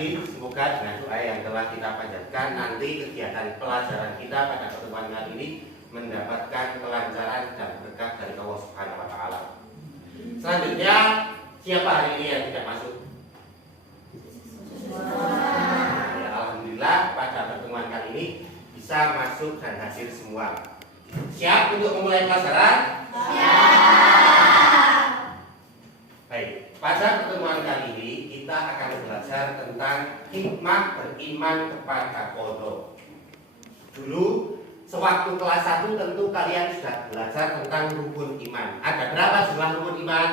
kasih, semoga dengan doa yang telah kita panjatkan nanti kegiatan pelajaran kita pada pertemuan kali ini mendapatkan kelancaran dan berkah dari Allah Subhanahu wa taala. Selanjutnya, siapa hari ini yang tidak masuk? Ya, alhamdulillah pada pertemuan kali ini bisa masuk dan hadir semua. Siap untuk memulai pelajaran? Siap. Baik, pada pertemuan kali ini kita akan belajar tentang hikmah beriman kepada qadha. Dulu sewaktu kelas 1 tentu kalian sudah belajar tentang rukun iman. Ada berapa jumlah rukun iman?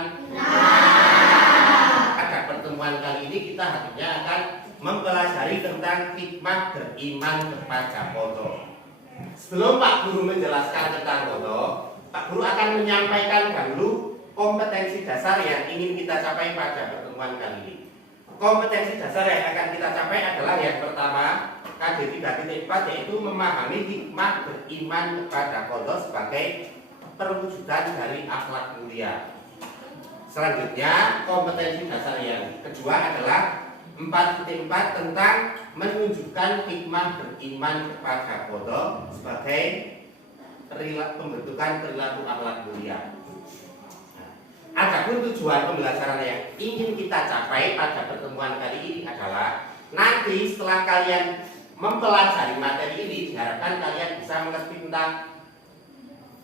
Pada pertemuan kali ini kita akhirnya akan mempelajari tentang hikmah beriman kepada qadha. Sebelum Pak Guru menjelaskan tentang qadha, Pak Guru akan menyampaikan dahulu kompetensi dasar yang ingin kita capai pada pertemuan kali ini. Kompetensi dasar yang akan kita capai adalah yang pertama, KD 3.4, yaitu memahami hikmah beriman kepada qadha sebagai perwujudan dari akhlak mulia. Selanjutnya, kompetensi dasar yang kedua adalah 4.4 tentang menunjukkan hikmah beriman kepada qadha sebagai pembentukan perilaku akhlak mulia. Adapun tujuan pembelajaran yang ingin kita capai pada pertemuan kali ini adalah nanti setelah kalian mempelajari materi ini diharapkan kalian bisa mengerti tentang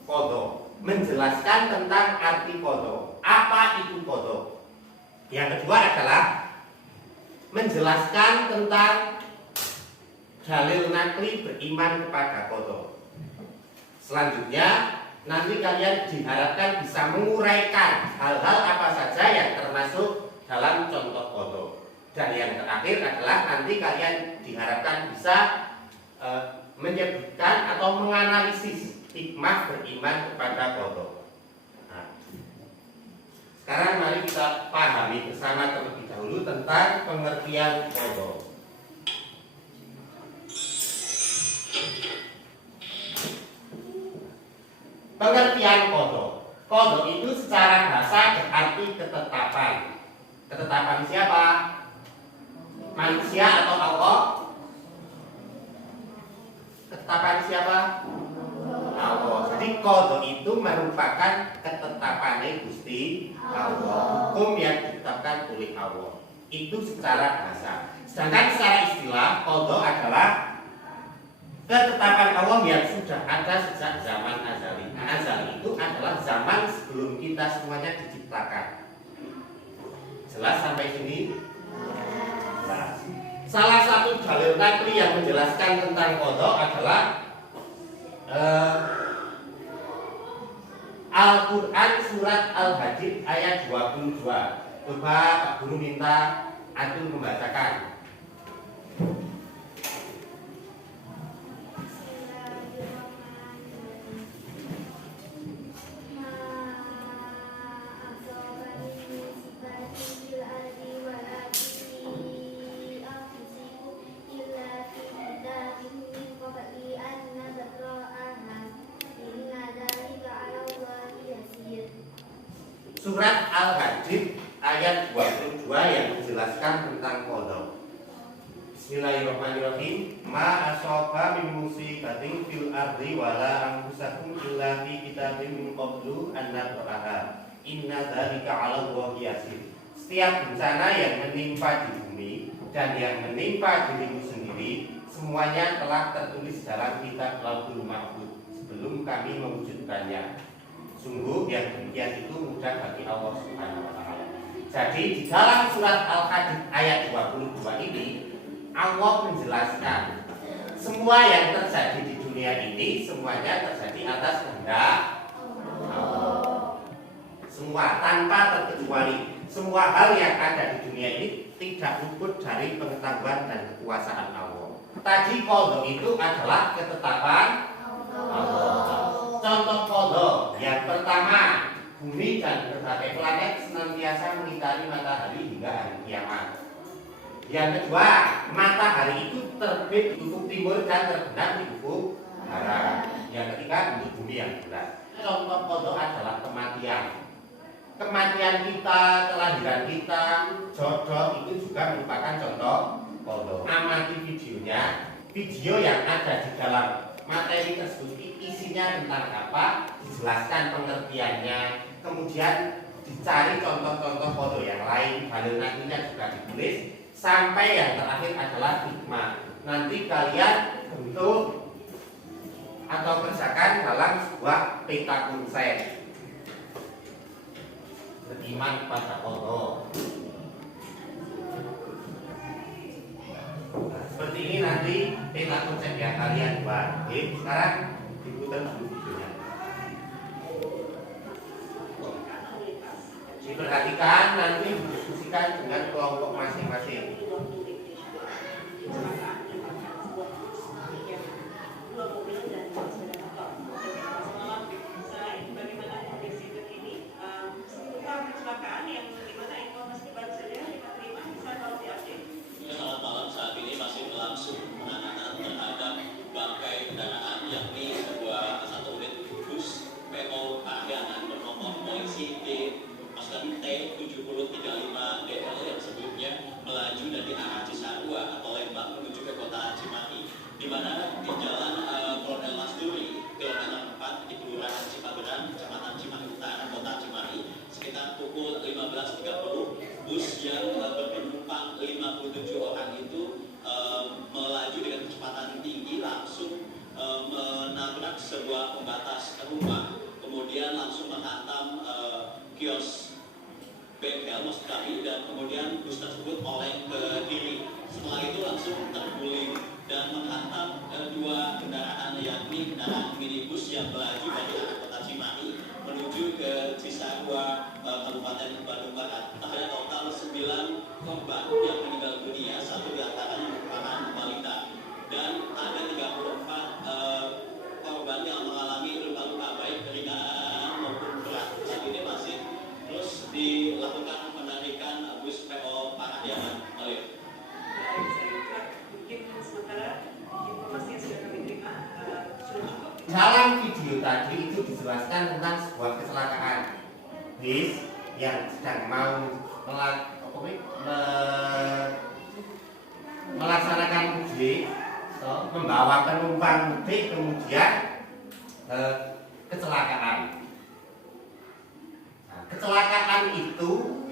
qadha, menjelaskan tentang arti qadha, apa itu qadha. Yang kedua adalah menjelaskan tentang dalil nakli beriman kepada qadha. Selanjutnya nanti kalian diharapkan bisa menguraikan hal-hal apa saja yang termasuk dalam contoh qadha. Dan yang terakhir adalah nanti kalian diharapkan bisa menyebutkan atau menganalisis hikmah beriman kepada qadha. Nah, sekarang mari kita pahami bersama terlebih dahulu tentang pengertian qadha. Pengertian qadha. Qadha itu secara bahasa berarti ketetapan. Ketetapan siapa? Manusia atau Allah? Ketetapan siapa? Allah. Jadi qadha itu merupakan ketetapan Gusti Allah, hukum yang ditetapkan oleh Allah. Itu secara bahasa. Sedangkan secara istilah, qadha adalah ketetapan Allah yang sudah ada sejak zaman azali. Nah, azali itu adalah zaman sebelum kita semuanya diciptakan. Jelas sampai sini? Jelas. Salah satu dalil nakli yang menjelaskan tentang qadha adalah Al-Quran surat Al-Hadid ayat 22. Coba Pak Guru minta antum membacakan. Surat Al-Hadid ayat 22 yang menjelaskan tentang qadha. Bismillahirrahmanirrahim. Ma asaba min musibatin fil ardi wala anfusakum illa fi kitabim min qablu an nabraha. Inna dzalika 'ala Allahi yasir. Setiap bencana yang menimpa di bumi dan yang menimpa dirimu sendiri semuanya telah tertulis dalam kitab Lauhul Mahfuz sebelum kami mewujudkannya. Sungguh yang demikian itu mudah bagi Allah Subhanahu wa taala. Jadi di dalam surat Al-Hadid ayat 22 ini Allah menjelaskan semua yang terjadi di dunia ini semuanya terjadi atas kehendak Allah. Semua tanpa terkecuali. Semua hal yang ada di dunia ini tidak luput dari pengetahuan dan kekuasaan Allah. Tadi qadha itu adalah ketetapan Allah. Contoh qadha yang pertama, bumi dan berbagai planet senantiasa mengitari matahari hingga hari kiamat. Yang kedua, matahari itu terbit di ufuk timur dan terbenam di ufuk barat. Yang ketiga, bentuk bumi yang bulat. Contoh qadha adalah kematian. Kematian kita, kelahiran kita, jodoh itu juga merupakan contoh amati videonya. Video yang ada di dalam materi tersebut isinya tentang apa, dijelaskan pengertiannya, kemudian dicari contoh-contoh foto yang lain, dalil nantinya juga ditulis, sampai yang terakhir adalah hikmah. Nanti kalian bentuk atau kerjakan dalam sebuah peta konsep. Beriman pada Allah. Nah, seperti ini nanti peta konsep yang kalian buat. Oke, sekarang diputar dulu videonya. Diperhatikan, nanti didiskusikan dengan kelompok masing-masing. T75DL yang sebelumnya melaju dari arah Cisarua atau Lembang menuju ke kota Cimahi, di mana di jalan Kolonel Lasturi kilometer 4 di Kelurahan Cipageran, Kecamatan Cimahi Utara, Kota Cimahi, sekitar pukul 15.30, bus yang berpenumpang 57 orang itu melaju dengan kecepatan tinggi langsung menabrak sebuah pembatas rumah, kemudian langsung menghantam kios bengkel maksud kami, dan kemudian bus tersebut oleng ke kiri. Setelah itu langsung terguling dan menghantam dua kendaraan, yakni kendaraan minibus yang melaju dari arah kota Cimahi menuju ke Cisarua, Kabupaten Bandung Barat. Ada total 9 korban yang meninggal dunia, 1 diantaranya merupakan balita, dan ada 34 korban yang mengalami luka-luka baik ringan maupun berat. Saat ini masih terus dilakukan penarikan bus PO Parahyangan. Alif. Mungkin sementara informasi yang sudah kami terima sudah cukup. Dalam video tadi itu dijelaskan tentang sebuah kecelakaan bis yang sedang mau melaksanakan mudik, membawa penumpang mudik, kemudian kecelakaan. Kecelakaan itu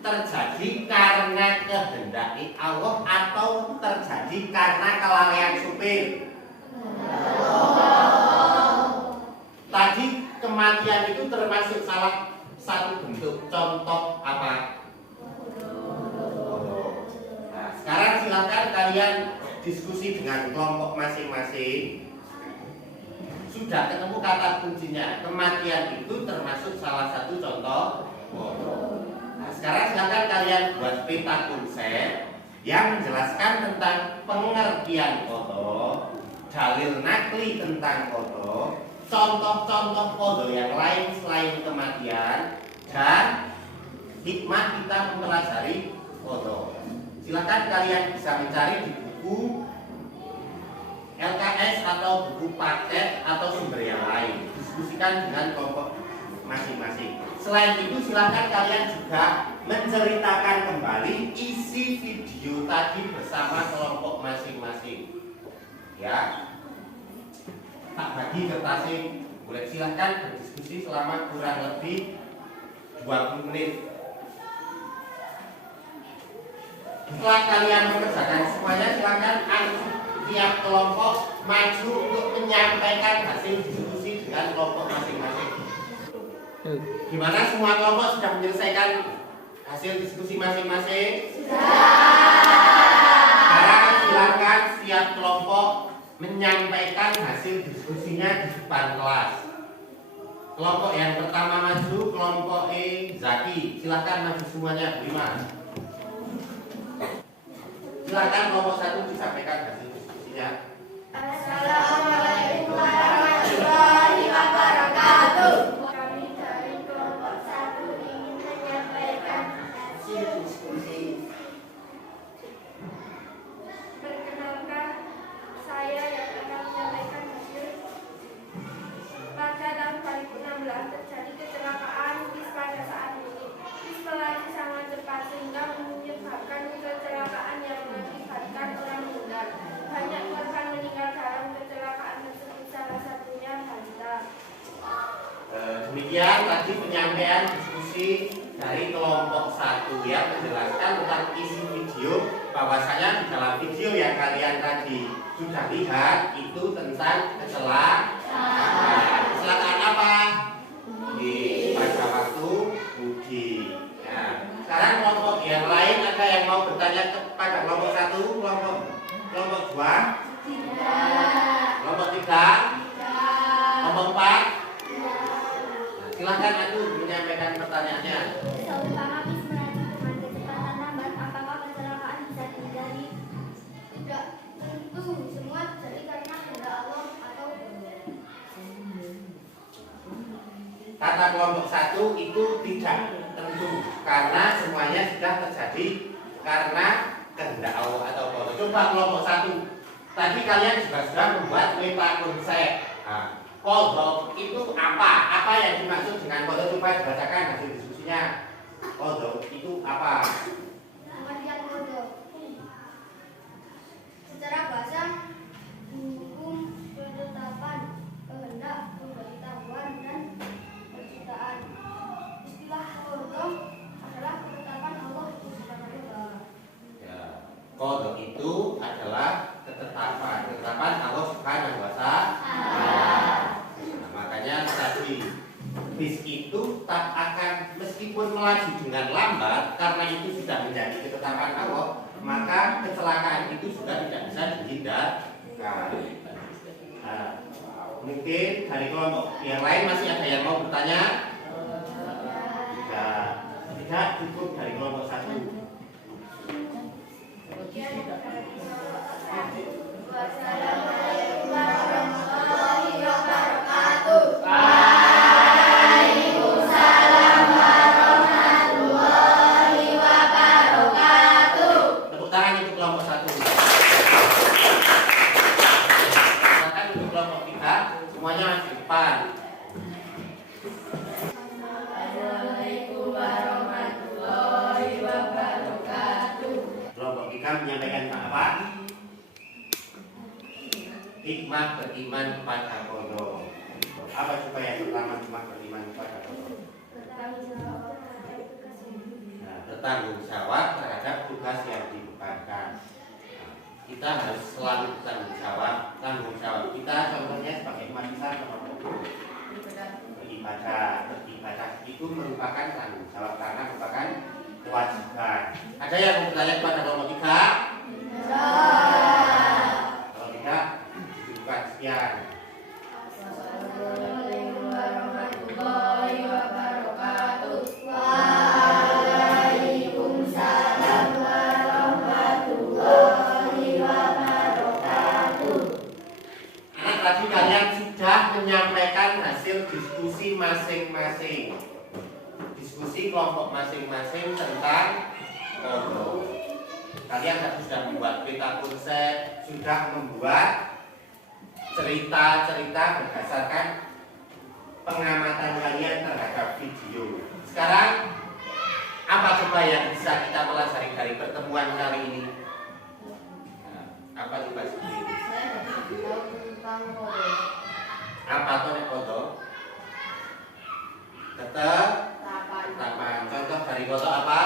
terjadi karena kehendak Allah atau terjadi karena kelalaian supir. Tadi kematian itu termasuk salah satu bentuk contoh apa? Nah, sekarang silakan kalian diskusi dengan kelompok masing-masing. Sudah ketemu kata kuncinya, kematian itu termasuk salah satu contoh. Nah, sekarang silakan kalian buat peta konsep yang menjelaskan tentang pengertian foto, dalil nakli tentang foto, contoh-contoh foto yang lain selain kematian, dan hikmah kita mempelajari foto. Silakan kalian bisa mencari di buku LKS atau buku paket atau sumber yang lain. Diskusikan dengan kelompok masing-masing. Selain itu silakan kalian juga menceritakan kembali isi video tadi bersama kelompok masing-masing. Ya, tak bagi kertasnya, boleh silakan berdiskusi selama kurang lebih 20 menit. Setelah kalian mengerjakan semuanya, silakan tiap kelompok maju untuk menyampaikan hasil diskusi dengan kelompok masing-masing. Gimana, semua kelompok sudah menyelesaikan hasil diskusi masing-masing? Sekarang silakan setiap kelompok menyampaikan hasil diskusinya di depan kelas. Kelompok yang pertama maju, kelompok E, Zaki. Silakan maju semuanya, 5. Silakan kelompok 1 disampaikan hasil diskusinya. Assalamualaikum warahmatullahi wabarakatuh. Kami dari kelompok 1 ingin menyampaikan hasil diskusi. Perkenalkan, saya yang akan menyampaikan hasil. Pada tahun 2016 terjadi kecelakaan bis pada saat mudik. Bis melaju sangat cepat sehingga menyebabkan kecelakaan yang mengakibatkan orang Demikian tadi penyampaian diskusi dari kelompok 1 yang menjelaskan tentang isi video, bahwasanya di dalam video yang kalian tadi sudah lihat itu tentang kecelakaan apa? Pada waktu budi. Nah, sekarang kelompok yang lain ada yang mau bertanya kepada kelompok 1, kelompok 2, kelompok 3, kelompok 4. Silahkan aku menyampaikan pertanyaannya. Seumpama bis melaju dengan kecepatan lambat, apakah kecelakaan bisa dihindari? Tidak tentu, semua terjadi karena kehendak Allah atau Kata kelompok 1 itu tidak tentu, karena semuanya sudah terjadi karena kehendak Allah atau Allah. Coba kelompok 1, tadi kalian juga sudah membuat peta konsep. Kodok itu apa? Apa yang dimaksud dengan kodok? Coba dibacakan hasil diskusinya. Kodok itu apa? pengertian kodok. Secara bahasa, hukum penetapan kehendak, pemberitahuan dan penciptaan. Istilah kodok adalah ketetapan Allah Subhanahu wa Ta'ala. Ya, kodok itu adalah ketetapan Allah Subhanahu wa Ta'ala. Nah, makanya tadi bis itu tak akan, meskipun melaju dengan lambat, karena itu sudah menjadi ketetapan Allah, maka kecelakaan itu sudah tidak bisa dihindarkan. Nah, mungkin dari kelompok yang lain masih ada yang mau bertanya? Tidak cukup dari kelompok 1. Wassalamualaikum warahmatullahi wabarakatuh. Waalaikumsalam warahmatullahi wabarakatuh. Tepuk tangan untuk kelompok 1. Silakan untuk kelompok 3, semuanya masih depan. Assalamualaikum warahmatullahi wabarakatuh. Kelompok 3 menyampaikan apa? Hikmah beriman kepada kodok. Apa supaya pertama hikmah beriman kepada kodok? Nah, bertanggung jawab terhadap tugas yang dibebankan. Nah, kita harus selalu bertanggung jawab. Tanggung jawab kita contohnya sebagai umat Islam beribadah itu merupakan tanggung jawab karena merupakan kewajiban. Ada yang mau bertanya kepada kelompok 3? Kalau tidak, dudukkan sekian. Assalamualaikum warahmatullahi wabarakatuh. Waalaikumsalam warahmatullahi wabarakatuh. Nah, tadi kalian sudah menyampaikan hasil diskusi masing-masing. Diskusi kelompok masing-masing tentang kodok. Kalian tadi sudah membuat peta konsep, sudah membuat cerita-cerita berdasarkan pengamatan kalian terhadap video. Sekarang apa coba yang bisa kita pelajari dari pertemuan kali ini? Nah, apa coba sendiri? Saya tahu tentang kodok. Apa tuh kodok? Ketetapan. Contoh dari kodok apa?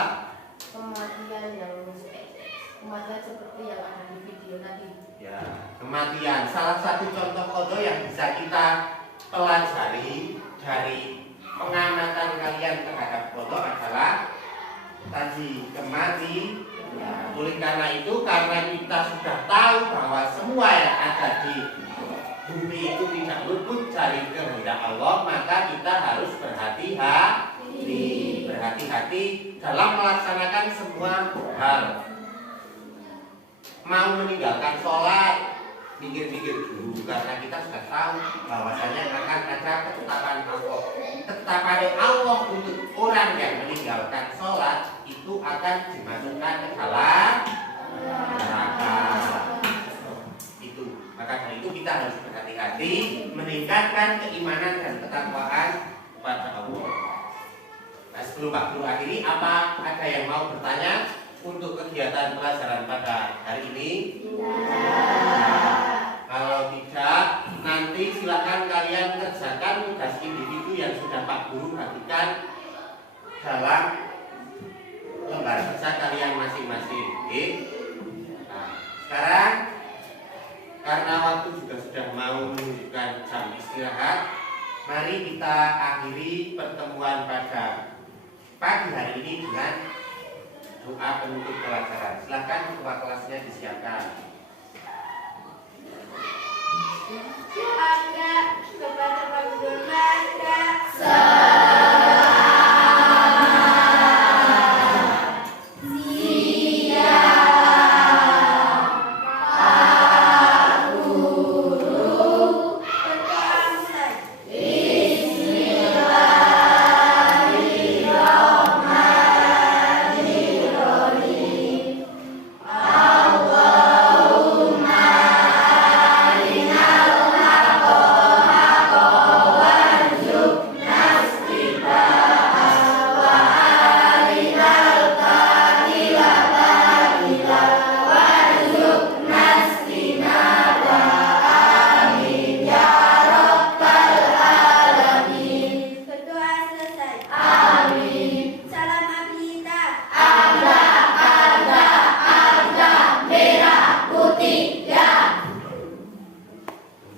Kematian seperti yang ada di video tadi. Ya, kematian. Salah satu contoh kodok yang bisa kita pelajari dari pengamatan kalian terhadap kodok adalah tadi kematian. Ya, oleh karena itu, karena kita sudah tahu bahwa semua yang ada di bumi itu tidak luput dari kehendak Allah, maka kita harus berhati-hati dalam melaksanakan semua hal. Mau meninggalkan sholat, mikir-mikir dulu, karena kita sudah tahu bahwasanya akan ada ketetapan Allah. Ketetapan Allah untuk orang yang meninggalkan sholat itu akan dimasukkan ke dalam neraka. Itu, maka dari itu kita harus berhati-hati meningkatkan keimanan dan ketakwaan kepada Allah. Nah, sebelum Pak Guru akhiri, apa ada yang mau bertanya untuk kegiatan pelajaran pada hari ini? Kalau tidak, nanti silakan kalian kerjakan tugas individu yang sudah sudah Pak Guru bagikan dalam lembar kerja kalian masing-masing. Oke? Nah, sekarang karena waktu juga sudah mau menunjukkan jam istirahat, mari kita akhiri pertemuan pada pagi hari ini dengan doa penutup pelajaran. Silakan ketua kelasnya disiapkan. Doa kepada Pak Guru Manda.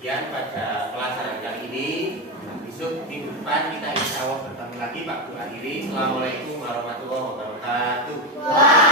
Kemudian pada pelajaran kali ini, besok minggu depan kita insya Allah bertemu lagi Pak Guru akhiri. Assalamualaikum warahmatullahi wabarakatuh.